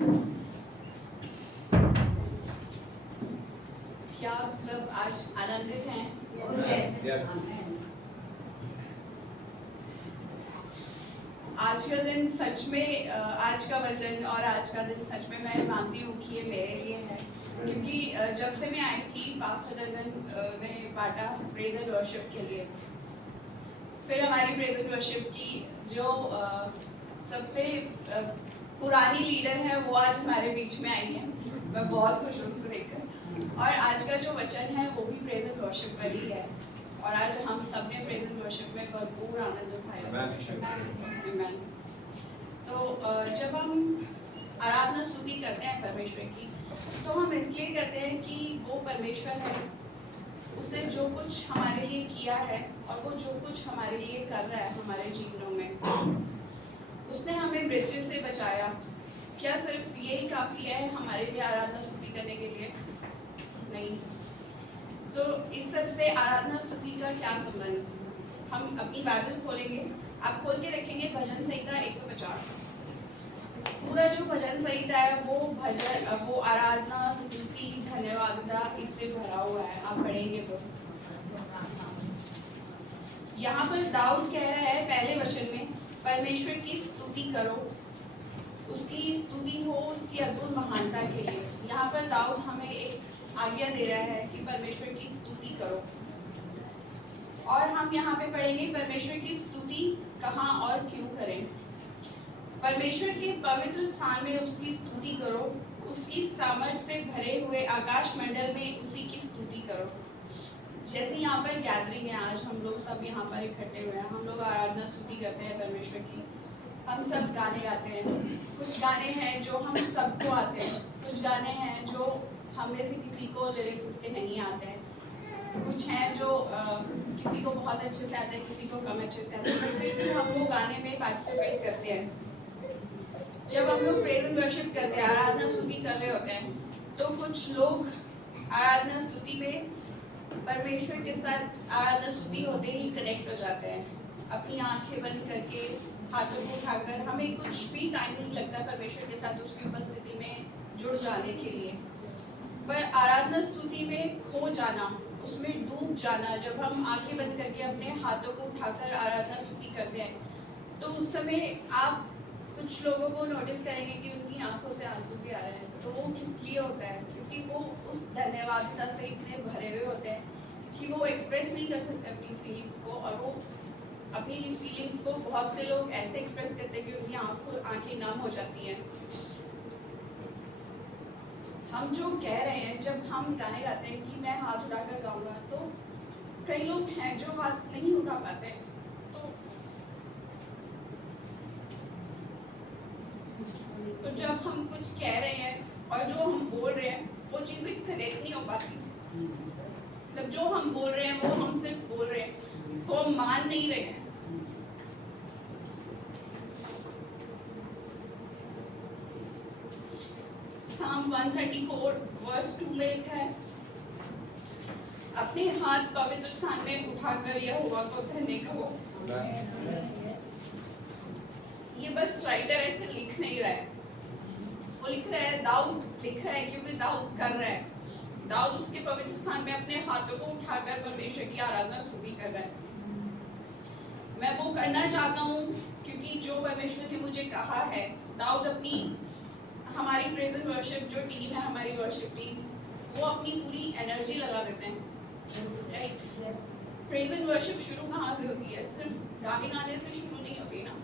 क्या आप सब आज आनंदित हैं? Yes. आज का दिन सच में आज का वचन और आज का दिन सच में मैं मानती हूँ कि ये मेरे लिए है, क्योंकि जब से मैं आई थी पास्टर टंडन ने बांटा प्रेज एंड वर्शिप के लिए। फिर हमारी प्रेज एंड वर्शिप की जो सबसे पुरानी लीडर है वो आज हमारे बीच में आई है। मैं बहुत खुश हूँ उसको देखकर। और आज का जो वचन है वो भी प्रेज एंड वर्शिप पर ही है, और आज हम सब ने प्रेज एंड वर्शिप में भरपूर आनंद उठाया। Amen. तो जब हम आराधना स्तुति करते हैं परमेश्वर की, तो हम इसलिए करते हैं कि वो परमेश्वर है, उसने जो कुछ हमारे लिए किया है और वो जो कुछ हमारे लिए कर रहा है हमारे जीवनों में। उसने हमें मृत्यु से बचाया। क्या सिर्फ यही काफ़ी है हमारे लिए आराधना स्तुति करने के लिए? नहीं। तो इस सब से आराधना स्तुति का क्या संबंध? हम अपनी बाइबल खोलेंगे, आप खोल के रखेंगे भजन संहिता 150। पूरा जो भजन संहिता है वो आराधना स्तुति धन्यवादता इससे भरा हुआ है। आप पढ़ेंगे तो यहाँ पर दाऊद कह रहा है पहले वचन में, परमेश्वर की स्तुति करो, उसकी स्तुति हो उसकी अद्भुत महानता के लिए। यहाँ पर दाऊद हमें एक आज्ञा दे रहा है कि परमेश्वर की स्तुति करो। और हम यहाँ पे पढ़ेंगे परमेश्वर की स्तुति कहाँ और क्यों करें। परमेश्वर के पवित्र स्थान में उसकी स्तुति करो, उसकी सामर्थ से भरे हुए आकाश मंडल में उसी की स्तुति करो। जैसे यहाँ पर गैदरिंग है, आज हम लोग सब यहाँ पर इकट्ठे हुए हैं, हम लोग आराधना स्तुति करते हैं परमेश्वर की। हम सब गाने गाते हैं। कुछ गाने हैं जो हम सबको आते हैं, कुछ गाने हैं जो हम में से किसी को लिरिक्स उसके नहीं आते हैं, कुछ हैं जो किसी को बहुत अच्छे से आते हैं, किसी को कम अच्छे से आते हैं, बट फिर भी हम वो गाने में पार्टिसिपेट करते हैं। जब हम लोग प्रेज एंड वर्शिप करते हैं, आराधना स्तुति कर रहे होते हैं, तो कुछ लोग आराधना स्तुति में परमेश्वर के साथ आराधना स्तुति होते ही कनेक्ट हो जाते हैं। अपनी आंखें बंद करके हाथों को उठाकर, हमें कुछ भी टाइम नहीं लगता परमेश्वर के साथ उसकी उपस्थिति में जुड़ जाने के लिए। पर आराधना स्तुति में खो जाना, उसमें डूब जाना, जब हम आंखें बंद करके अपने हाथों को उठाकर आराधना स्तुति करते हैं, तो उस समय आप कुछ लोगों को नोटिस करेंगे कि उनकी आंखों से आंसू भी आ रहे हैं। तो वो किस लिए होता है? क्योंकि वो उस धन्यवादिता से इतने भरे हुए होते हैं कि वो एक्सप्रेस नहीं कर सकते अपनी फीलिंग्स को। और वो अपनी फीलिंग्स को, बहुत से लोग ऐसे एक्सप्रेस करते हैं कि उनकी आंखें नम हो जाती हैं। हम जो कह रहे हैं, जब हम गाने गाते हैं कि मैं हाथ उठाकर गाऊंगा, तो कई लोग हैं जो हाथ नहीं उठा पाते। तो जब हम कुछ कह रहे हैं और जो हम बोल रहे हैं वो चीज़ें कनेक्ट नहीं हो पाती। मतलब जो हम बोल रहे हैं वो हम सिर्फ बोल रहे हैं, वो हम मान नहीं रहे हैं। Psalm 134 वर्स 2 में लिखा है, अपने हाथ पवित्र स्थान में उठाकर यहोवा को धन्य कहो। ये बस राइटर ऐसे लिख नहीं रहा है, वो लिख रहा है, दाऊद लिख रहा है, क्योंकि दाऊद कर रहा है। दाऊद उसके पवित्र स्थान में अपने हाथों को उठाकर परमेश्वर की आराधना स्तुति कर रहा है। मैं वो करना चाहता हूँ क्योंकि जो परमेश्वर ने मुझे कहा है। दाऊद अपनी, हमारी प्रेज एंड वर्शिप जो टीम है, हमारी वर्शिप टीम, वो अपनी पूरी एनर्जी लगा देते हैं, राइट। प्रेज एंड वर्शिप शुरू कहाँ से होती है? सिर्फ गाने गाने से शुरू नहीं होती ना।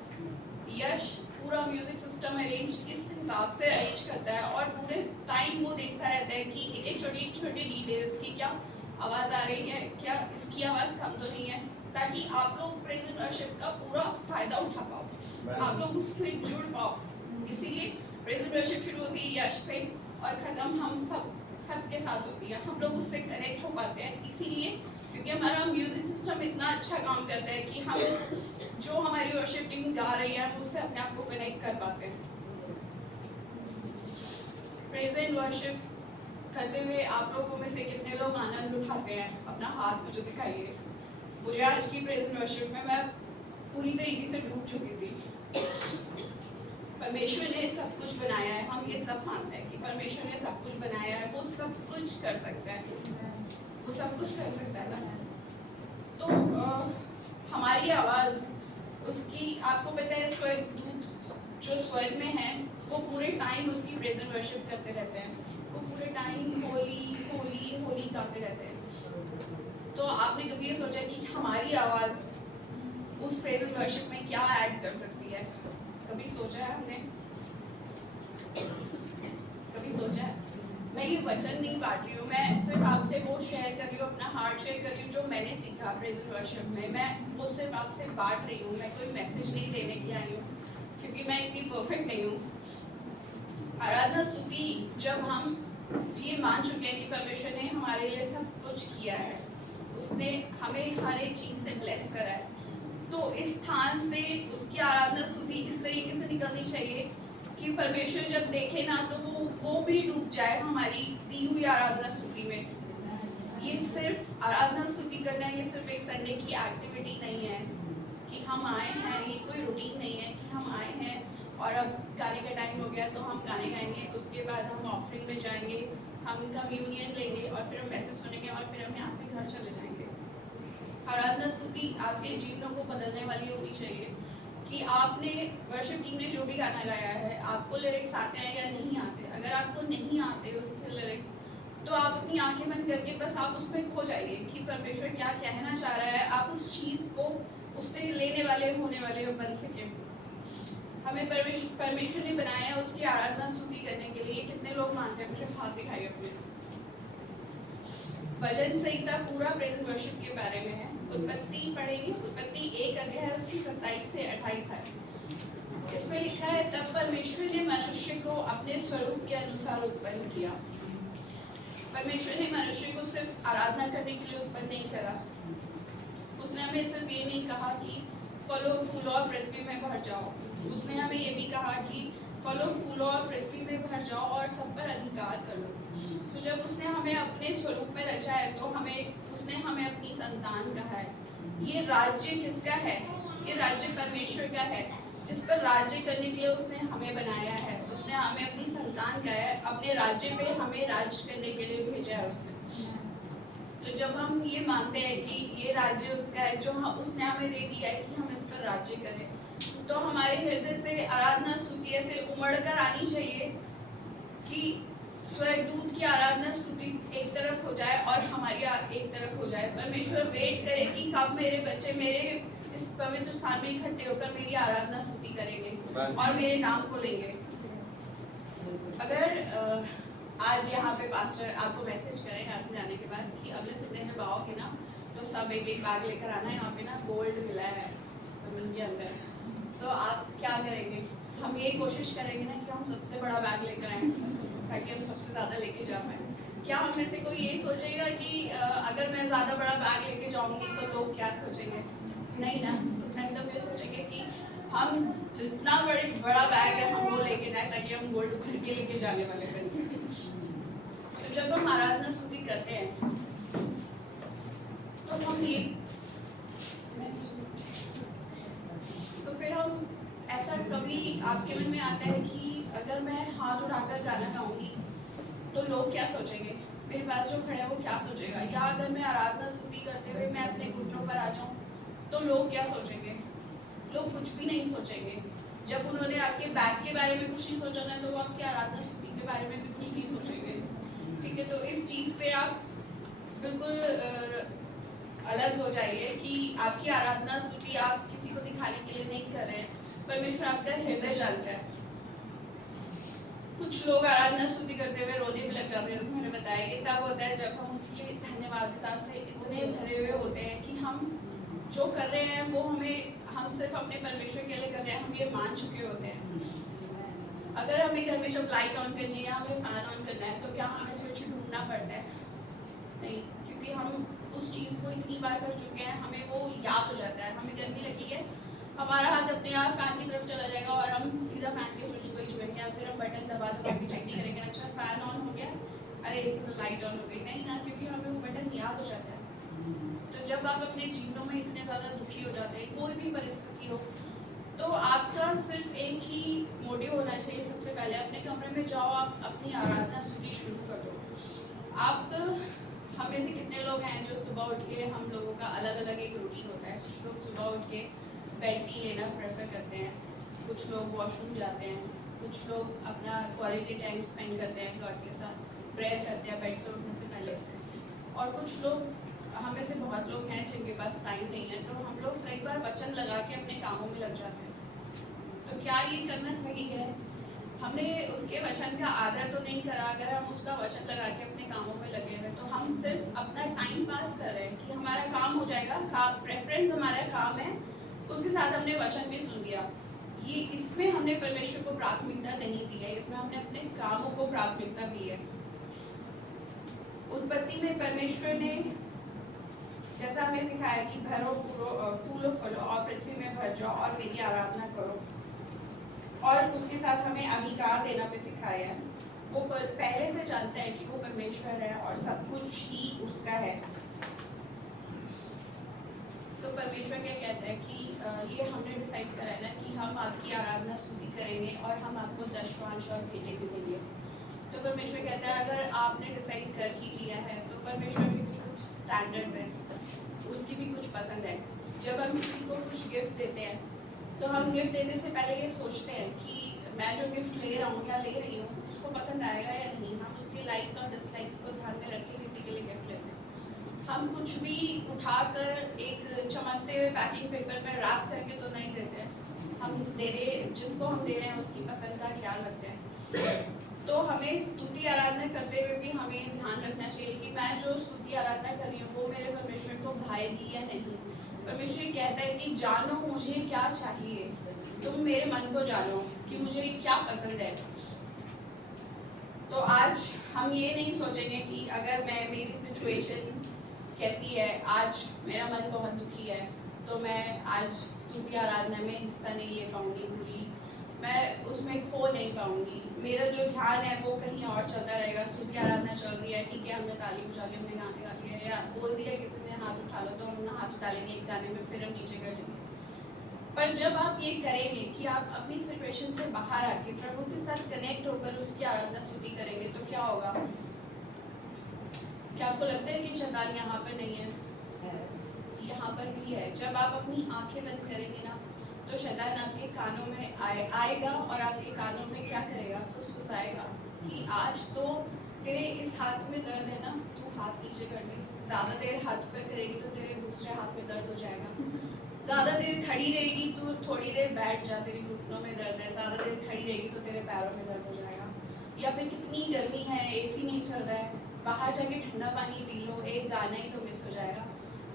यश पूरा म्यूजिक सिस्टम अरेंज इस हिसाब से अरेंज करता है, और पूरे टाइम वो देखता रहता है कि एक एक छोटी छोटी डिटेल्स की, क्या आवाज़ आ रही है, क्या इसकी आवाज़ कम तो नहीं है, ताकि आप लोग प्रेज एंड वर्शिप का पूरा फायदा उठा पाओ, आप लोग उसमें जुड़ पाओ। इसीलिए प्रेज एंड वर्शिप शुरू होती है यश से और ख़त्म हम सबके साथ होती है। हम लोग उससे कनेक्ट हो पाते हैं इसीलिए क्योंकि हमारा म्यूजिक सिस्टम इतना अच्छा काम करता है कि हम जो हमारी वर्शिप टीम गा रही है हम उससे अपने आप को कनेक्ट कर पाते हैं। प्रेज एंड वर्शिप करते हुए आप लोगों में से कितने लोग आनंद उठाते हैं? अपना हाथ मुझे दिखाइए। मुझे आज की प्रेज एंड वर्शिप में मैं पूरी तरीके से डूब चुकी थी। परमेश्वर ने सब कुछ बनाया है, हम ये सब मानते हैं कि परमेश्वर ने सब कुछ बनाया है, वो सब कुछ कर सकता है, वो सब कुछ कर सकता है ना। तो हमारी आवाज़ उसकी, आपको पता है स्वर्गदूत जो स्वर्ग में है वो पूरे टाइम उसकी प्रेज एंड वर्शिप करते रहते हैं, वो पूरे टाइम होली होली होली गाते रहते हैं। तो आपने कभी ये सोचा कि हमारी आवाज़ उस प्रेज एंड वर्शिप में क्या ऐड कर सकती है? कभी सोचा है हमने? कभी सोचा है? मैं ये वचन नहीं बांट रही हूँ, मैं सिर्फ आपसे वो शेयर कर रही हूँ, अपना हार्ट शेयर कर रही हूँ जो मैंने सीखा प्रेज एंड वर्शिप में। मैं वो सिर्फ आपसे बांट रही हूँ, मैं कोई मैसेज नहीं देने के लिए आई हूँ, क्योंकि मैं इतनी परफेक्ट नहीं हूँ। आराधना स्तुति जब हम ये मान चुके हैं कि परमेश्वर ने हमारे लिए सब कुछ किया है, उसने हमें हर एक चीज़ से ब्लेस करा है, तो इस स्थान से उसकी आराधना स्तुति इस तरीके से निकलनी चाहिए कि परमेश्वर जब देखे ना तो वो भी डूब जाए हमारी दी हुई आराधना स्तुति में। ये सिर्फ आराधना स्तुति करना, ये सिर्फ एक संडे की एक्टिविटी नहीं है कि हम आए हैं, ये कोई रूटीन नहीं है कि हम आए हैं और अब गाने का टाइम हो गया तो हम गाने गाएंगे, उसके बाद हम ऑफरिंग में जाएंगे, हम कम्युनियन लेंगे और फिर हम मैसेज सुनेंगे और फिर हम यहाँ से घर चले जाएंगे। आराधना स्तुति आपके जीवनों को बदलने वाली होनी चाहिए कि आपने वर्शिप टीम ने जो भी गाना गाया है, आपको लिरिक्स आते हैं या नहीं आते। अगर आपको नहीं आते उसके लिरिक्स, तो आप अपनी आंखें बंद करके बस आप उसमें खो जाइए कि परमेश्वर क्या कहना चाह रहा है, आप उस चीज़ को उससे लेने वाले होने वाले बन सके। हमें परमेश्वर ने बनाया है उसकी आराधना स्तुति करने के लिए। कितने लोग मानते हैं? मुझे हाथ दिखाइए अपने। भजन संहिता पूरा प्रेज एंड वर्शिप के बारे में है। उत्पत्ति पढ़ेंगे, उत्पत्ति 1 अध्याय उसकी 27 से 28 है। इसमें लिखा है, तब परमेश्वर ने मनुष्य को अपने स्वरूप के अनुसार उत्पन्न किया। परमेश्वर ने मनुष्य को सिर्फ आराधना करने के लिए उत्पन्न नहीं करा, उसने हमें सिर्फ ये नहीं कहा कि फलो फूलो और पृथ्वी में भर जाओ, उसने हमें ये भी कहा कि फलो फूलो और पृथ्वी में भर जाओ और सब पर अधिकार कर लो। तो जब उसने हमें अपने स्वरूप में रचा है तो उसने हमें अपनी संतान कहा है। ये राज्य किसका है? ये राज्य परमेश्वर का है, जिस पर राज्य करने के लिए उसने हमें बनाया है। उसने हमें अपनी संतान कहा है, अपने राज्य पे हमें राज करने के लिए भेजा है उसने। तो जब हम ये मानते हैं कि ये राज्य उसका है जो उसने हमें दे दिया है कि हम इस पर राज्य करें, तो हमारे हृदय से आराधना स्तुति ऐसे उमड़ कर आनी चाहिए कि स्वर्गदूत की आराधना स्तुति एक तरफ हो जाए और हमारी एक तरफ हो जाए। परमेश्वर वेट करे कि कब मेरे बच्चे मेरे इस पवित्र स्थान में इकट्ठे होकर मेरी आराधना स्तुति करेंगे और मेरे नाम को लेंगे। अगर आज यहाँ पे पास्टर आपको मैसेज करें यहाँ से जाने के बाद कि अगले संडे जब आओगे ना तो सब एक एक बैग लेकर आना है, यहाँ पे ना गोल्ड मिला है जमीन के अंदर, तो आप क्या करेंगे? हम ये कोशिश करेंगे ना कि हम सबसे बड़ा बैग लेकर आएँ ताकि हम सबसे ज़्यादा लेके जा पाएँ। क्या हम में से कोई यही सोचेगा कि अगर मैं ज़्यादा बड़ा बैग लेके जाऊँगी तो लोग क्या सोचेंगे? नहीं ना, उस टाइम तो ये सोचेंगे कि हम जितना बड़ा बैग है हम वो लेके जाए ताकि हम गोल्ड भर के लेके जाने वाले बन सकें। तो जब हम आराधना स्तुति करते हैं तो हम ये तो फिर हम ऐसा कभी आपके मन में आता है कि अगर मैं हाथ उठाकर गाना गाऊंगी तो लोग क्या सोचेंगे? मेरे पास जो खड़े हैं वो क्या सोचेगा? या अगर मैं आराधना स्तुति करते हुए मैं अपने घुटनों पर आ जाऊं तो लोग क्या सोचेंगे? लोग कुछ भी नहीं सोचेंगे। जब उन्होंने आपके बैग के बारे में कुछ नहीं सोचा ना तो वो आपकी आराधना स्तुति के बारे में भी कुछ नहीं सोचेंगे। ठीक है, तो इस चीज़ से आप बिल्कुल अलग हो जाइए कि आपकी आराधना स्तुति आप किसी को दिखाने के लिए नहीं कर रहे हैं, परमेश्वर आपका हृदय जानता है। कुछ लोग आराधना स्तुति करते हुए रोने भी लग जाते हैं, जैसे मैंने बताया। ये तब होता है जब हम उसकी धन्यवादिता से इतने भरे हुए होते हैं कि हम जो कर रहे हैं वो हम सिर्फ अपने परमेश्वर के लिए कर रहे हैं, हम ये मान चुके होते हैं। अगर हमें घर में जब लाइट ऑन करनी है या हमें फैन ऑन करना है तो क्या हमें स्विच ढूंढना पड़ता है? नहीं, क्योंकि हम उस चीज़ को इतनी बार कर चुके हैं, हमें वो याद हो जाता है। हमें गर्मी लगी है, हमारा हाथ अपने आप फैन की तरफ चला जाएगा और हम सीधा फैन के स्विच को ही छुएंगे या फिर हम बटन दबा के चेक नहीं करेंगे, अच्छा फैन ऑन हो गया, अरे इसमें लाइट ऑन हो गई। नहीं ना, क्योंकि हमें वो बटन याद हो जाता है। तो जब आप अपने जीवनों में इतने ज़्यादा दुखी हो जाते हैं, कोई भी परिस्थिति हो, तो आपका सिर्फ एक ही मोटिव होना चाहिए, सबसे पहले अपने कमरे में जाओ, आप अपनी आराधना स्तुति शुरू कर दो। आप हम में से कितने लोग हैं जो सुबह उठ के, हम लोगों का अलग अलग एक रूटीन होता है। कुछ लोग सुबह उठ के बेड टी लेना प्रेफर करते हैं, कुछ लोग वॉशरूम जाते हैं, कुछ लोग अपना क्वालिटी टाइम स्पेंड करते हैं गॉड के साथ, प्रेयर करते हैं बेड से उठने से पहले। और कुछ लोग, हम में से बहुत लोग हैं जिनके पास टाइम नहीं है, तो हम लोग कई बार वचन लगा के अपने कामों में लग जाते हैं। तो क्या ये करना सही है? हमने उसके वचन का आदर तो नहीं करा। अगर हम उसका वचन लगा के अपने कामों में लगे हुए, तो हम सिर्फ अपना टाइम पास कर रहे हैं कि हमारा काम हो जाएगा, काम प्रेफरेंस हमारा काम है, उसके साथ हमने वचन भी सुन लिया। ये इसमें हमने परमेश्वर को प्राथमिकता नहीं दी है, इसमें हमने अपने कामों को प्राथमिकता दी है। उत्पत्ति में परमेश्वर ने जैसा हमें सिखाया कि भरो पूरो फूलो फलो और पृथ्वी में भर जाओ और मेरी आराधना करो, और उसके साथ हमें अधिकार देना भी सिखाया है। वो पहले से जानता है कि वो परमेश्वर है और सब कुछ ही उसका है। तो परमेश्वर क्या कहता है कि ये हमने डिसाइड करा है ना कि हम आपकी आराधना स्तुति करेंगे और हम आपको दशवांश और भेंटें भी देंगे। तो परमेश्वर कहता है अगर आपने डिसाइड कर ही लिया है, तो परमेश्वर के भी कुछ स्टैंडर्ड्स हैं, उसकी भी कुछ पसंद है। जब हम किसी को कुछ गिफ्ट देते हैं, तो हम गिफ्ट देने से पहले ये सोचते हैं कि मैं जो गिफ्ट ले रहा हूँ या ले रही हूँ उसको पसंद आएगा या नहीं। हम उसके लाइक्स और डिसलाइक्स को ध्यान में रख के किसी के लिए गिफ्ट लेते हैं। हम कुछ भी उठाकर एक चमकते हुए पैकिंग पेपर में रैप करके तो नहीं देते हैं। हम दे रहे, जिसको हम दे रहे हैं उसकी पसंद का ख्याल रखते हैं। तो हमें स्तुति आराधना करते हुए भी हमें ध्यान रखना चाहिए कि मैं जो स्तुति आराधना कर रही हूँ वो मेरे परमेश्वर को भाएगी या नहीं। परमेश्वर कहता है कि जानो मुझे क्या चाहिए, तुम मेरे मन को जानो कि मुझे क्या पसंद है। तो आज हम ये नहीं सोचेंगे कि अगर मेरी सिचुएशन कैसी है, आज मेरा मन बहुत दुखी है, तो मैं आज स्तुति आराधना में हिस्सा नहीं ले पाऊंगी, बुरी मैं उसमें खो नहीं पाऊंगी, मेरा जो ध्यान है वो कहीं और चलता रहेगा। स्तुति आराधना चल रही है, ठीक है, हमने ताली बजा ली, हमने गाने गा लिए, या बोल दिया किसी ने हाथ उठा लो तो हम हाथ उठा लेंगे एक गाने में, फिर हम नीचे कर लेंगे। पर जब आप ये करेंगे कि आप अपनी सिचुएशन से बाहर आके प्रभु के साथ कनेक्ट होकर उसकी आराधना स्तुति करेंगे, तो क्या होगा? क्या आपको लगता है कि शैतान यहाँ पर नहीं है? यहाँ पर भी है। जब आप अपनी आंखें बंद करेंगे ना, तो शैतान आपके कानों में आएगा और आपके कानों में क्या करेगा? फुसफुसाएगा कि आज तो तेरे इस हाथ में दर्द है ना, तू हाथ नीचे कर ले। ज़्यादा देर हाथ पर करेगी तो तेरे दूसरे हाथ में दर्द हो जाएगा। ज़्यादा देर खड़ी रहेगी तो थोड़ी देर बैठ जा, तेरे घुटनों में दर्द है। ज़्यादा देर खड़ी रहेगी तो तेरे पैरों में दर्द हो जाएगा। या फिर कितनी गर्मी है, एसी नहीं चल रहा है, बाहर जाके ठंडा पानी पी लो, एक गाना ही तो मिस हो जाएगा।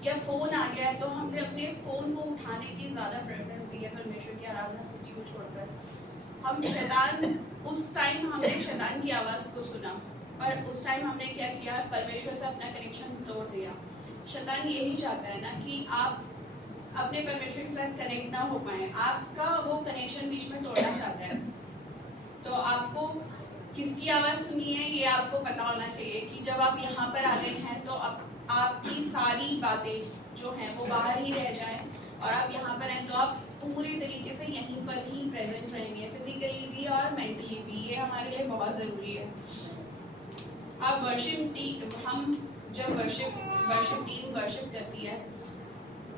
या फ़ोन आ गया है तो हमने अपने फ़ोन को उठाने की ज़्यादा प्रेफरेंस दी है परमेश्वर की आराधना स्तुति को छोड़कर। हम शैतान, उस टाइम हमने शैतान की आवाज़ को सुना, पर उस टाइम हमने क्या किया? परमेश्वर से अपना कनेक्शन तोड़ दिया। शैतान यही चाहता है ना कि आप अपने परमेश्वर के साथ कनेक्ट ना हो पाए, आपका वो कनेक्शन बीच में तोड़ना चाहता है। तो आपको किसकी आवाज़ सुनी है ये आपको पता होना चाहिए कि जब आप यहाँ पर आ गए हैं तो अब आपकी सारी बातें जो हैं वो बाहर ही रह जाएं, और आप यहाँ पर हैं तो आप पूरी तरीके से यहीं पर ही प्रेजेंट रहेंगे, फिजिकली भी और मेंटली भी। ये हमारे लिए बहुत ज़रूरी है। आप वर्शिप टीम, हम जब वर्शिप टीम वर्शिप करती है,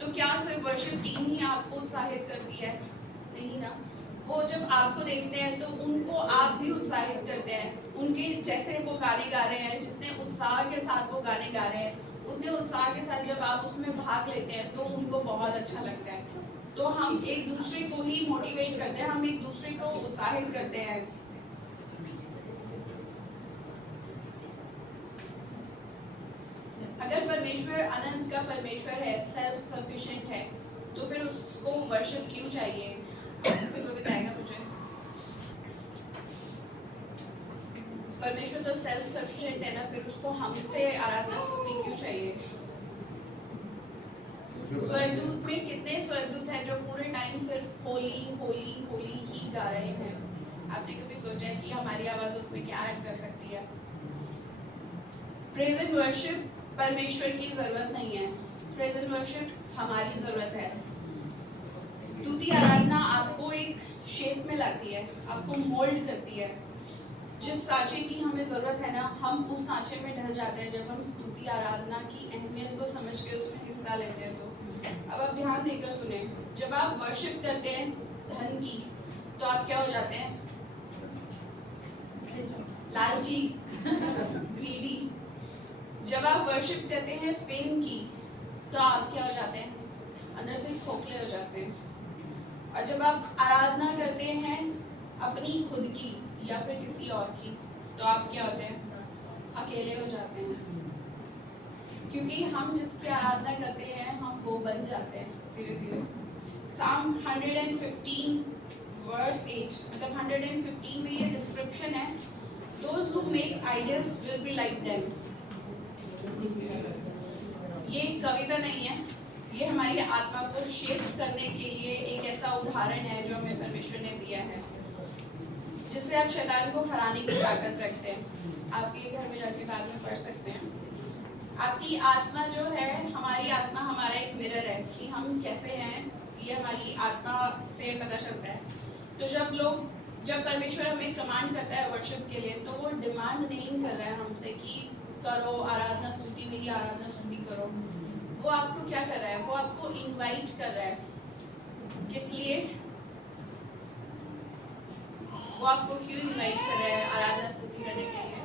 तो क्या सिर्फ वर्शिप टीम ही आपको उत्साहित करती है? नहीं ना। वो जब आपको देखते हैं तो उनको आप भी उत्साहित करते हैं। उनके जैसे वो गाने गा रहे हैं, जितने उत्साह के साथ वो गाने गा रहे हैं, उतने उत्साह के साथ जब आप उसमें भाग लेते हैं तो उनको बहुत अच्छा लगता है। तो हम एक दूसरे को ही मोटिवेट करते हैं, हम एक दूसरे को उत्साहित करते हैं। अगर परमेश्वर अनंत का परमेश्वर है, सेल्फ सफिशिएंट है, तो फिर उसको वर्शिप क्यों चाहिए? उनसे कोई बताएगा मुझे? परमेश्वर तो सेल्फ सफिशिएंट है ना, फिर उसको हमसे आराधना स्तुति क्यों चाहिए? स्वर्गदूत में कितने स्वर्गदूत हैं जो पूरे टाइम सिर्फ होली होली होली ही गा रहे हैं? आपने कभी सोचा है कि हमारी आवाज उसमें क्या ऐड कर सकती है? प्रेज एंड वर्शिप परमेश्वर की जरूरत नहीं है, प्रेज एंड वर्शिप हमारी जरूरत है। स्तुति आराधना आपको एक शेप में लाती है, आपको मोल्ड करती है। जिस सांचे की हमें ज़रूरत है ना, हम उस सांचे में ढल जाते हैं जब हम स्तुति आराधना की अहमियत को समझ के उसमें हिस्सा लेते हैं। तो अब आप ध्यान देकर सुने, जब आप वर्शिप करते हैं धन की, तो आप क्या हो जाते हैं? लालची, ग्रीडी। जब आप वर्शिप करते हैं फेम की, तो आप क्या हो जाते हैं? अंदर से खोखले हो जाते हैं। और जब आप आराधना करते हैं अपनी खुद की या फिर किसी और की, तो आप क्या होते हैं? अकेले हो जाते हैं। क्योंकि हम जिसकी आराधना करते हैं हम वो बन जाते हैं धीरे धीरे। Psalm 115 verse 8, मतलब 115 में ये डिस्क्रिप्शन है, those who make idols will be like them। ये कविता नहीं है, ये हमारी आत्मा को शेप करने के लिए एक ऐसा उदाहरण है जो हमें परमेश्वर ने दिया है, जिससे आप शैतान को हराने की ताकत रखते हैं। आप ये घर में जाके बाद में पढ़ सकते हैं। आपकी आत्मा जो है, हमारी आत्मा हमारा एक मिरर है कि हम कैसे हैं, ये हमारी आत्मा से पता चलता है। तो जब परमेश्वर हमें कमांड करता है वर्शिप के लिए, तो वो डिमांड नहीं कर रहा है हमसे कि करो आराधना स्तुति, मेरी आराधना स्तुति करो। वो आपको क्या कर रहा है? वो आपको इनवाइट कर रहा है। किस लिए? वो आपको क्यों इनवाइट कर रहा है आराधना स्तुति करने के लिए?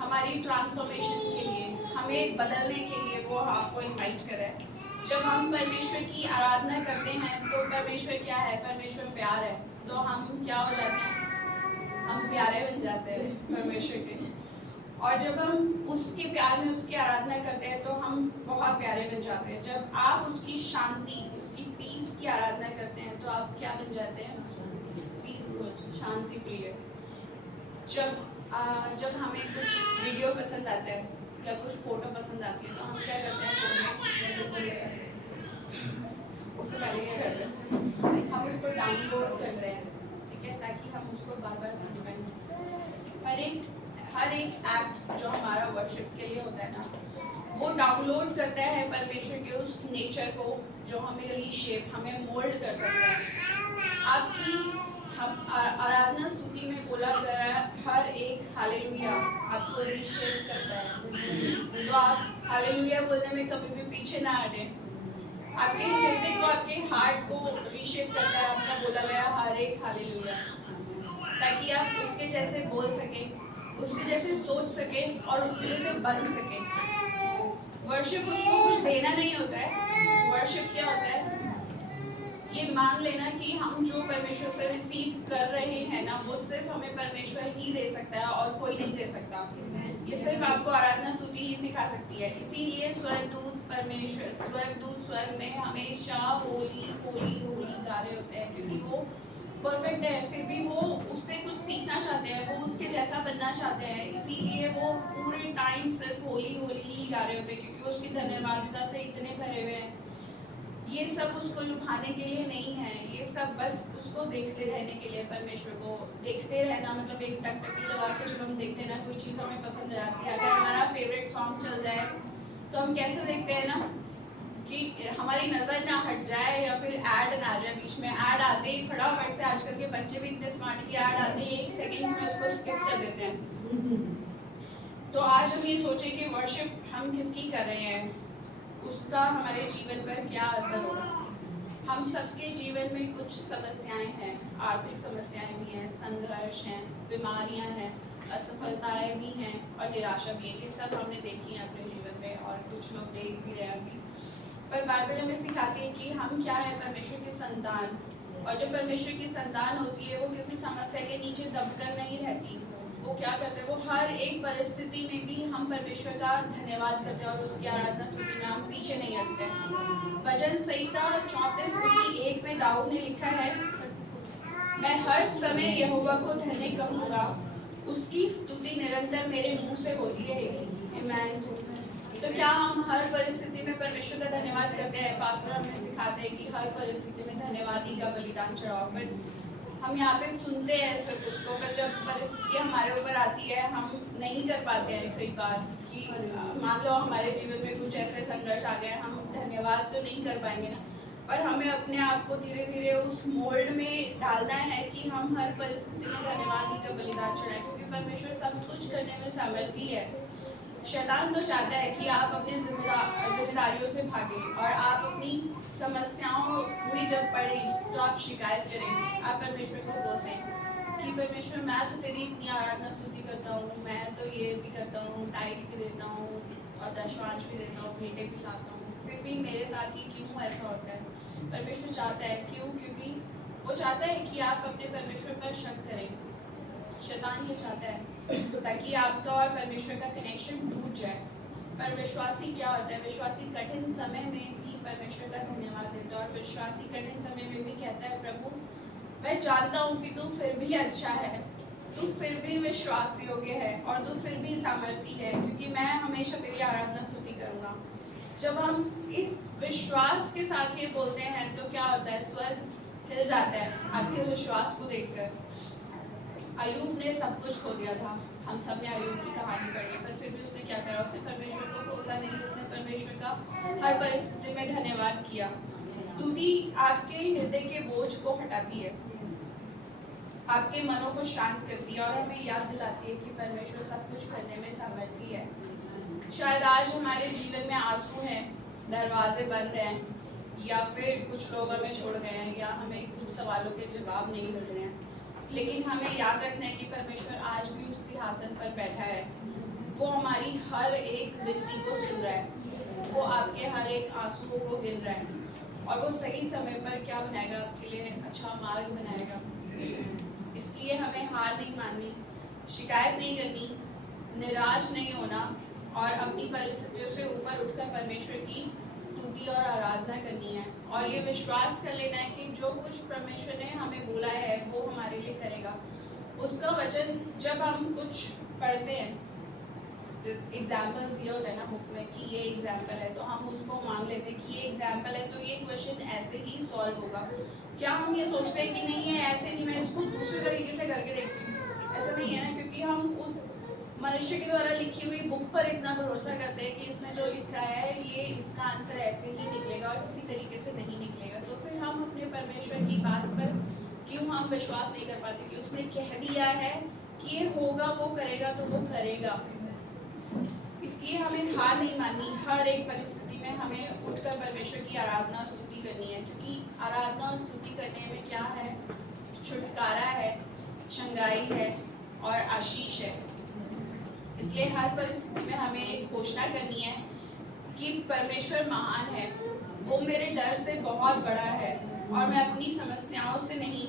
हमारी ट्रांसफॉर्मेशन के लिए, हमें बदलने के लिए वो आपको इनवाइट कर रहा है। जब हम परमेश्वर की आराधना करते हैं तो परमेश्वर क्या है? परमेश्वर प्यार है। तो हम क्या हो जाते हैं? हम प्यारे बन जाते हैं परमेश्वर के। और जब हम उसके प्यार में उसकी आराधना करते हैं तो हम बहुत प्यारे बन जाते हैं। जब आप उसकी शांति, उसकी पीस की आराधना करते हैं तो आप क्या बन जाते हैं? पीसफुल, शांति प्रिय। जब हमें कुछ वीडियो पसंद आता है या कुछ फोटो पसंद आती है, तो हम क्या करते हैं? फोन में उससे पहले क्या करते हैं? हम उसको डाउनलोड करते हैं, ठीक है, ताकि हम उसको बार बार सुन पाएं। हर एक एक्ट जो हमारा वर्शिप के लिए होता है ना, वो डाउनलोड करता है परमेश्वर के उस नेचर को जो हमें रीशेप, हमें मोल्ड कर सकता है। आपकी हम आराधना स्तुति में बोला गया है, हर एक हालेलुया आपको रीशेप करता है। तो आप हालेलुया बोलने में कभी भी पीछे ना हटें। आपके हृदय को, आपके हार्ट को रीशेप करता है आपका बोला गया हर एक हालेलुया, ताकि आप उसके जैसे बोल सकें, उसके जैसे सोच सकें और उसके जैसे बन सकें। वर्शिप उसको कुछ देना नहीं होता है। वर्शिप क्या होता है? ये मान लेना कि हम जो परमेश्वर से रिसीव कर रहे हैं ना, वो सिर्फ हमें परमेश्वर ही दे सकता है और कोई नहीं दे सकता। ये सिर्फ आपको आराधना स्तुति ही सिखा सकती है। इसीलिए स्वर्गदूत स्वर्ग में हमेशा होली होली होली गा रहे होते हैं, क्योंकि वो परफेक्ट है, फिर भी वो उससे कुछ सीखना चाहते हैं, वो उसके जैसा बनना चाहते हैं। इसीलिए वो पूरे टाइम सिर्फ होली होली ही गा रहे होते हैं, क्योंकि उसकी धन्यवादिता से इतने भरे हुए हैं। ये सब उसको लुभाने के लिए नहीं है, ये सब बस उसको देखते रहने के लिए। परमेश्वर को देखते रहना मतलब एक टकटकी लगा के जब हम देखते हैं ना, कोई चीज़ हमें पसंद आ जाती है, अगर हमारा फेवरेट सॉन्ग चल जाए तो हम कैसे देखते हैं ना, कि हमारी नज़र ना हट जाए या फिर ऐड ना आ जाए बीच में। ऐड आते ही फटाफट से, आजकल के बच्चे भी इतने स्मार्ट कि ऐड आते ही 1 सेकेंड्स में उसको स्किप कर देते हैं। तो आज हम ये सोचें कि वर्शिप हम किसकी कर रहे हैं, उसका हमारे जीवन पर क्या असर होगा। हम सबके जीवन में कुछ समस्याएं हैं, आर्थिक समस्याएं भी हैं, संघर्ष हैं, बीमारियां हैं, असफलताएं भी हैं और निराशा भी है। ये सब हमने देखी है अपने जीवन में और कुछ लोग देख भी रहे हैं अभी। पर बाइबल हमें सिखाती है कि हम क्या है? परमेश्वर की संतान। और जो परमेश्वर की संतान होती है वो किसी समस्या के नीचे दबकर नहीं रहती। वो क्या करते हैं? वो हर एक परिस्थिति में भी हम परमेश्वर का धन्यवाद करते हैं और उसकी आराधना स्तुति में हम पीछे नहीं हटते। भजन संहिता 34 उसकी 1 में दाऊद ने लिखा है, मैं हर समय यहोवा को धन्य कहूँगा, उसकी स्तुति निरंतर मेरे मुंह से होती रहेगी। आमीन। तो क्या हम हर परिस्थिति में परमेश्वर का धन्यवाद करते हैं? पास्टर हमें सिखाते हैं कि हर परिस्थिति में धन्यवादी का बलिदान चढ़ाओ। पर हम यहाँ पे सुनते हैं सिर्फ उसको, पर जब परिस्थिति हमारे ऊपर आती है हम नहीं कर पाते हैं कई बार। कि मान लो हमारे जीवन में कुछ ऐसे संघर्ष आ गए, हम धन्यवाद तो नहीं कर पाएंगे ना। पर हमें अपने आप को धीरे धीरे उस मोल्ड में डालना है कि हम हर परिस्थिति में धन्यवाद ही का बलिदान चढ़ाएं, क्योंकि परमेश्वर सब कुछ करने में सामर्थी है। शैतान तो चाहता है कि आप अपनी जिम्मेदारियों से भागें और आप अपनी समस्याओं में जब पड़े तो आप शिकायत करें, आप परमेश्वर को कोसें कि परमेश्वर मैं तो तेरी इतनी आराधना स्तुति करता हूँ, मैं तो ये भी करता हूँ, टाइट भी देता हूँ और दशवांश भी देता हूँ, भेंटे भी लाता हूँ, फिर भी मेरे साथ ही क्यों ऐसा होता है। परमेश्वर चाहता है क्यों? क्योंकि वो चाहता है कि आप अपने परमेश्वर पर शक करें। शैतान ये चाहता है ताकि आपका और परमेश्वर का कनेक्शन टूट जाए। पर विश्वासी क्या होता है? विश्वासी कठिन समय में भी परमेश्वर का धन्यवाद देता है और विश्वासी कठिन समय में भी कहता है, प्रभु मैं जानता हूँ कि तू फिर भी अच्छा है, तू फिर भी विश्वास योग्य है और तू फिर भी सामर्थी है, क्योंकि मैं हमेशा तेरी आराधना स्तुति करूँगा। जब हम इस विश्वास के साथ ये बोलते हैं तो क्या होता है? स्वर्ग हिल जाता है आपके विश्वास को देखकर। अय्यूब ने सब कुछ खो दिया था, हम सब ने अय्यूब की कहानी पढ़ी है, पर फिर भी उसने क्या करा? उसने परमेश्वर को कोसा नहीं, उसने परमेश्वर का हर परिस्थिति में धन्यवाद किया। स्तुति आपके हृदय के बोझ को हटाती है, आपके मनों को शांत करती है और हमें याद दिलाती है कि परमेश्वर सब कुछ करने में सामर्थी है। शायद आज हमारे जीवन में आंसू हैं, दरवाजे बंद हैं, या फिर कुछ लोग हमें छोड़ गए हैं, या हमें कुछ सवालों के जवाब नहीं मिल रहे हैं, लेकिन हमें याद रखना है कि परमेश्वर आज भी उस सिंहासन पर बैठा है। वो हमारी हर एक विनती को सुन रहा है, वो आपके हर एक आंसुओं को गिन रहा है और वो सही समय पर क्या बनाएगा? आपके लिए अच्छा मार्ग बनाएगा। इसलिए हमें हार नहीं माननी, शिकायत नहीं करनी, निराश नहीं होना और अपनी परिस्थितियों से ऊपर उठकर परमेश्वर की स्तुति और आराधना करनी है और ये विश्वास कर लेना है कि जो कुछ परमेश्वर ने हमें बोला है वो हमारे लिए करेगा। उसका वचन जब हम कुछ पढ़ते हैं, एग्जाम्पल्स दिए होते हैं ना बुक में कि ये एग्जाम्पल है, तो हम उसको मान लेते हैं कि ये एग्जाम्पल है तो ये क्वेश्चन ऐसे ही सॉल्व होगा। क्या हम ये सोचते हैं कि नहीं है ऐसे नहीं, मैं इसको दूसरे तरीके से करके देखती हूँ? ऐसा नहीं है ना, क्योंकि हम उस मनुष्य के द्वारा लिखी हुई बुक पर इतना भरोसा करते हैं कि इसने जो लिखा है ये इसका आंसर ऐसे ही निकलेगा और किसी तरीके से नहीं निकलेगा। तो फिर हम अपने परमेश्वर की बात पर क्यों हम विश्वास नहीं कर पाते कि उसने कह दिया है कि ये होगा, वो करेगा तो वो करेगा। इसलिए हमें हार नहीं माननी, हर एक परिस्थिति में हमें उठकर परमेश्वर की आराधना स्तुति करनी है, क्योंकि आराधना और स्तुति करने में क्या है? छुटकारा है, चंगाई है और आशीष है। इसलिए हर परिस्थिति में हमें एक घोषणा करनी है कि परमेश्वर महान है, वो मेरे डर से बहुत बड़ा है और मैं अपनी समस्याओं से नहीं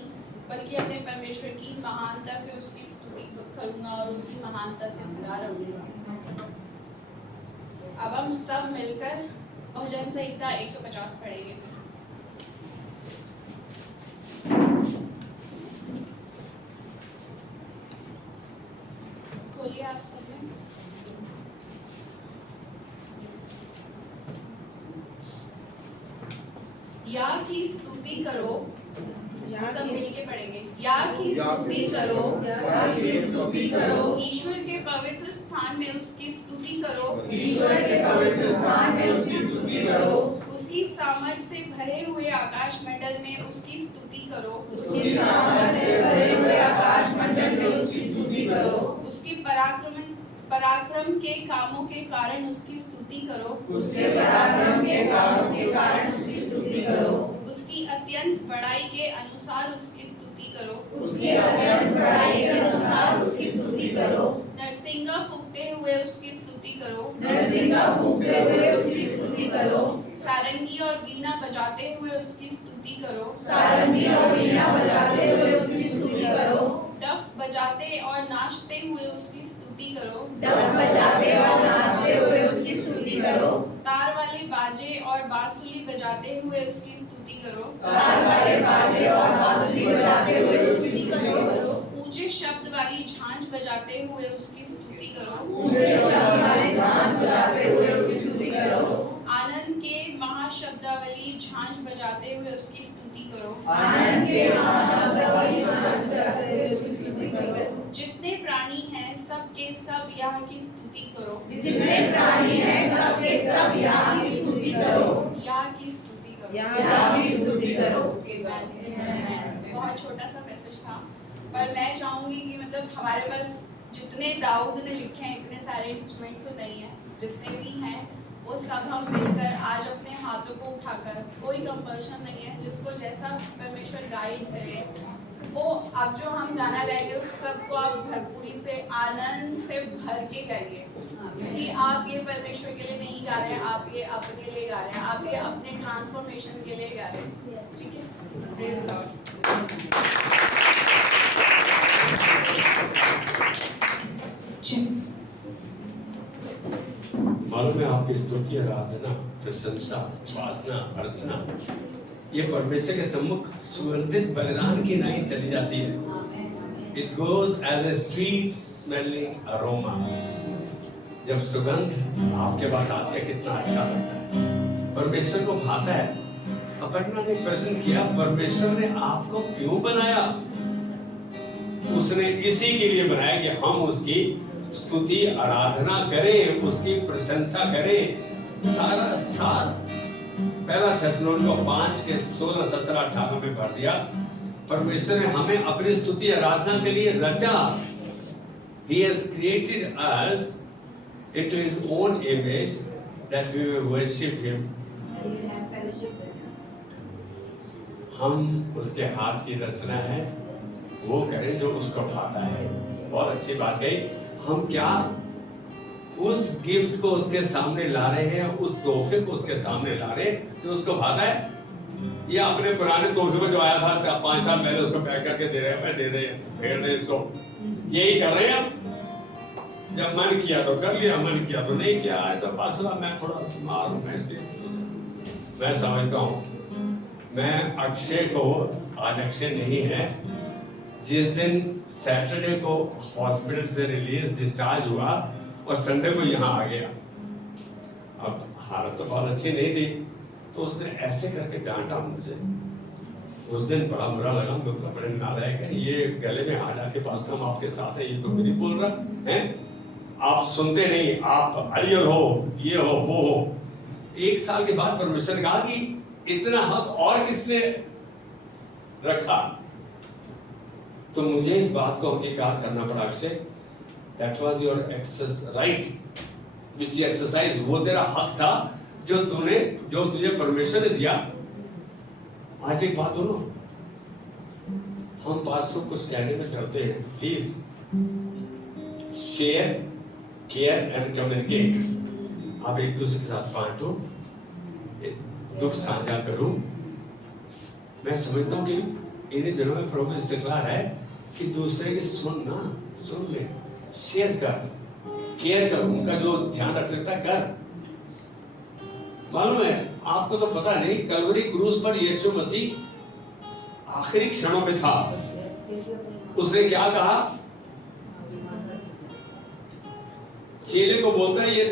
बल्कि अपने परमेश्वर की महानता से उसकी स्तुति करूंगा और उसकी महानता से भरा रहूंगा। अब हम सब मिलकर भजन संहिता 150 पढ़ेंगे। खोलिए आप सब में। या की स्तुति करो, सब मिलके पढ़ेंगे। या की स्तुति करो, स्तुति करो, ईश्वर के पवित्र स्थान में उसकी स्तुति करो, ईश्वर के पवित्र स्थान में उसकी स्तुति करो, उसकी सामर्थ से भरे हुए आकाश मंडल में उसकी स्तुति करो, उसकी सामर्थ से भरे हुए आकाश मंडल में उसकी स्तुति करो, उसकी पराक्रम के कामों के कारण उसकी स्तुति करो, उसके पराक्रम के कामों के कारण उसकी स्तुति करो, उसकी अत्यंत बड़ाई के अनुसार उसकी स्तुति करो, उसकी अत्यंत बड़ाई के अनुसार उसकी स्तुति करो, नरसिंगा फूंकते हुए उसकी स्तुति करो, नरसिंगा फूंकते हुए उसकी स्तुति करो, सारंगी और वीणा बजाते हुए उसकी स्तुति करो, सारंगी और वीणा बजाते हुए उसकी स्तुति करो, डफ बजाते और नाचते हुए उसकी स्तुति करो, डफ बजाते और नाचते हुए उसकी स्तुति करो, तार वाले बाजे और बांसुरी बजाते हुए उसकी स्तुति करो, तार वाले बाजे और बांसुरी बजाते हुए उसकी स्तुति करो, ऊंचे शब्द वाली झांझ बजाते हुए उसकी स्तुति करो, ऊंचे शब्द वाली झांझ बजाते हुए उसकी स्तुति करो, आनंद के महाशब्दावली झांझ बजाते हुए उसकी स्तुति करो, आनंद के महाशब्दावली झांझ बजाते हुए उसकी स्तुति करो, जितने प्राणी हैं सब के सब यहाँ की स्तुति करो, जितने प्राणी हैं सब के सब यहाँ की स्तुति करो, यहाँ की स्तुति करो। यहाँ भी स्तुति करो। बहुत छोटा सा मैसेज था, पर मैं चाहूंगी कि मतलब हमारे पास जितने दाऊद ने लिखे हैं, इतने सारे इंस्ट्रूमेंट्स तो नहीं है, जितने भी हैं वो सब हम मिलकर आज अपने हाथों को उठाकर, कोई कंपल्शन नहीं है, जिसको जैसा परमेश्वर गाइड करे वो अब जो हम गाना गाएंगे उस सबको आप भरपूरी से आनंद से भर के गाइए, क्योंकि आप ये परमेश्वर के लिए नहीं गा रहे हैं, आप ये अपने लिए गा रहे हैं, आप ये अपने ट्रांसफॉर्मेशन के लिए गा रहे हैं। ठीक है, प्रेज द लॉर्ड। मालूम है आपकी स्तुति, आराधना, प्रशंसा, उपासना, अर्चना ये परमेश्वर के सम्मुख सुगंधित बलिदान की नाई चली जाती है। It goes as a sweet smelling aroma। जब सुगंध आपके पास आती है कितना अच्छा लगता है, परमेश्वर को भाता है। अपर्णा ने प्रश्न किया, परमेश्वर ने आपको क्यों बनाया? उसने इसी के लिए बनाया कि हम उसकी स्तुति आराधना करें, उसकी प्रशंसा करें। सारा साल पहला थेसलोनियों 5 के 16, 17, 18 में भर दिया। परमेश्वर ने हमें अपनी स्तुति आराधना के लिए रचा। He has created us into His own image that we will worship Him। हम उसके हाथ की रचना है, वो करें जो उसको भाता है। बहुत अच्छी बात कही। हम क्या उस गिफ्ट को उसके सामने ला रहे हैं, उस तोहफे को उसके सामने ला रहे हैं जो उसको भाता है, या अपने पुराने तोहफे को जो आया था 5 साल पहले उसको पैक करके दे रहे हैं, मैं दे दे फेर दे इसको, यही कर रहे हैं। जब मन किया तो कर लिया, मन किया तो नहीं किया है, तो बस मैं थोड़ा बीमार हूं, मैं समझता हूँ। मैं अक्षय को, आज अक्षय नहीं है, जिस दिन सैटरडे को हॉस्पिटल से रिलीज डिस्चार्ज हुआ और संडे को यहाँ आ गया। अब हालत तो बहुत अच्छी नहीं थी, तो उसने ऐसे करके डांटा मुझे। उस दिन बड़ा बुरा लगा, मैं बड़े नालायक है, ये गले में हाथ डाल के पास हम आपके साथ है, ये तो मेरी बोल रहा है, आप सुनते नहीं, आप अड़ियल हो, ये हो, वो हो। 1 साल के बाद परमेश्वर ने कहा कि इतना हक और किसने रखा? तो मुझे इस बात को अंगीकार करना पड़ा, Akshay, that was your right which you exercise। वो तेरा हक था जो तुझे परमेश्वर ने दिया। आज एक बात सुनो, हम पास्टर कुछ कहने में डरते हैं। Please share, care and communicate. आप एक दूसरे के साथ बांटो, दुख साझा करो। मैं समझता हूँ कि इन्हीं दिनों में प्रभु सिखला है कि दूसरे की सुन ले, शेयर कर, केयर कर, उनका जो ध्यान रख सकता है कर। मालूम है आपको तो पता नहीं, कलवरी क्रूस पर यीशु मसीह आखिरी क्षणों में था। उसने क्या कहा? चेले को बोलता है,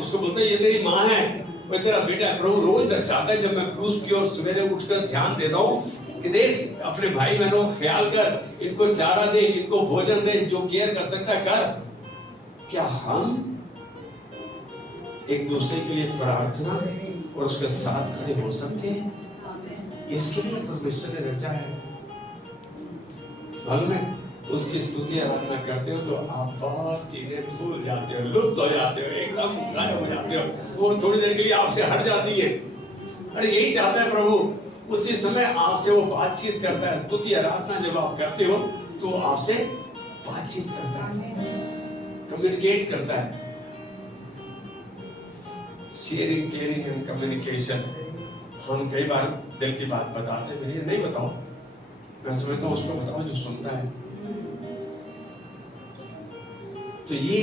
उसको बोलता है ये तेरी माँ है, वो तेरा बेटा है। प्रभु रोज दर्शाता है, जब मैं क्रूस की ओर सवेरे उठकर ध्यान देता हूँ कि देख अपने भाई बहनों का ख्याल कर, इनको चारा दे, इनको भोजन दे, जो केयर कर सकता है कर। क्या हम एक दूसरे के लिए प्रार्थना और उसके साथ खड़े हो सकते हैं? इसके लिए परमेश्वर ने रचा है। मालूम है, उसकी स्तुति आराधना करते हो तो आप बहुत चीजें भूल जाते हो, लुप्त हो जाते हो, एकदम गायब हो जाते हो। वो थोड़ी देर के लिए आपसे हट जाती है। अरे यही चाहता है प्रभु, उसी समय आपसे वो बातचीत करता है। स्तुति आराधना जब आप करते हो तो आपसे बातचीत करता है, कम्युनिकेट करता है। Sharing, caring and communication. हम कई बार दिल की बात बताते हैं, मुझे नहीं बताओ, मैं समझता हूँ उसको बताओ जो सुनता है। तो ये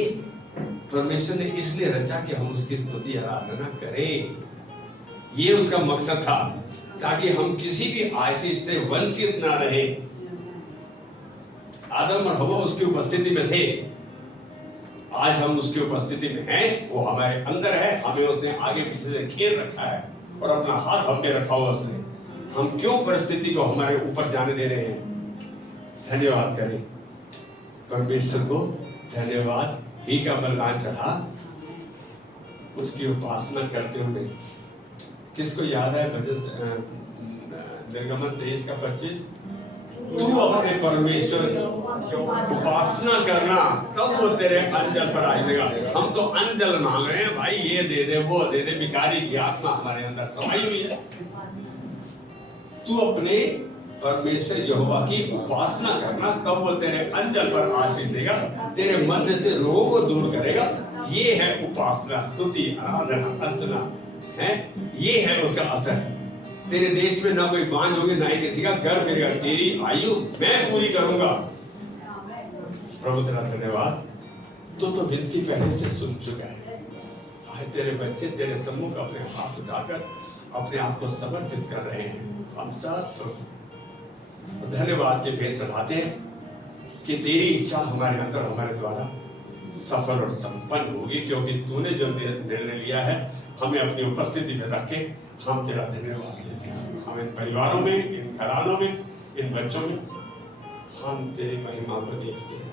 परमेश्वर ने इसलिए रचा कि हम उसकी स्तुति आराधना करें। ये उसका मकसद था, ताकि हम किसी भी आशीष से वंचित ना रहे। आदम और हवा उसकी उपस्थिति में थे, आज हम उसकी उपस्थिति में हैं, वो हमारे अंदर है, हमें उसने आगे पीछे से घेर रखा है और अपना हाथ हम पे रखा हुआ उसने। हम क्यों परिस्थिति को हमारे ऊपर जाने दे रहे हैं? धन्यवाद करें परमेश्वर को, धन्यवाद ही का बलिदान चढ़ा, उसकी उपासना करते हुए किसको याद है निर्गमन 23:25? तू अपने परमेश्वर उपासना करना, तब वो तेरे अंजल पर आ जाएगा। हम तो अंजल मांग रहे हैं भाई, ये दे दे वो दे दे, भिखारी की आत्मा हमारे अंदर समाई हुई है। तू अपने परमेश्वर यहोवा की उपासना करना, तब वो तेरे अंजल पर आशीष देगा, तेरे मध्य से रोग को दूर करेगा। ये है उपासना, स्तुति, आराधना, अर्चना है, ये है उसका असर। तेरे देश में ना कोई बांझ होगी, ना ही किसी का गर्भ गिरेगा, तेरी आयु मैं पूरी करूंगा। प्रभु तेरा धन्यवाद। तो विनती पहले से सुन चुका है। आज तेरे बच्चे तेरे सम्मुख अपने हाथ उठाकर अपने आप को समर्पित कर रहे हैं। हम सब प्रभु धन्यवाद के भेंट चढ़ाते हैं कि तेरी इच्छा हमारे अंदर हमारे द्वारा सफल और संपन्न होगी, क्योंकि तूने जो निर्णय लिया है हमें अपनी उपस्थिति में रख के हम तेरा धन्यवाद देते हैं। हम इन परिवारों में, इन घरानों में, इन बच्चों में हम तेरी महिमा को देखते हैं।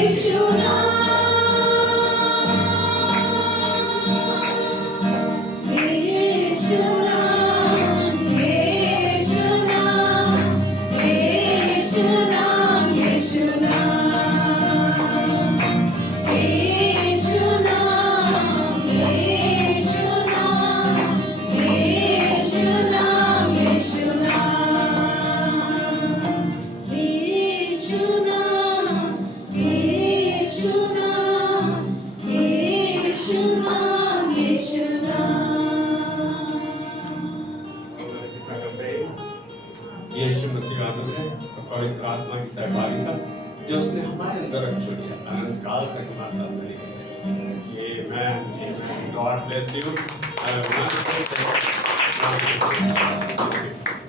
Yeshua. पवित्र आत्मा की सहभागिता जो उसने हमारे अंदर रख छोड़ी है, अनंत काल तक हमारे साथ बनी रहेगी। Amen. Amen. God bless you. Have a wonderful day.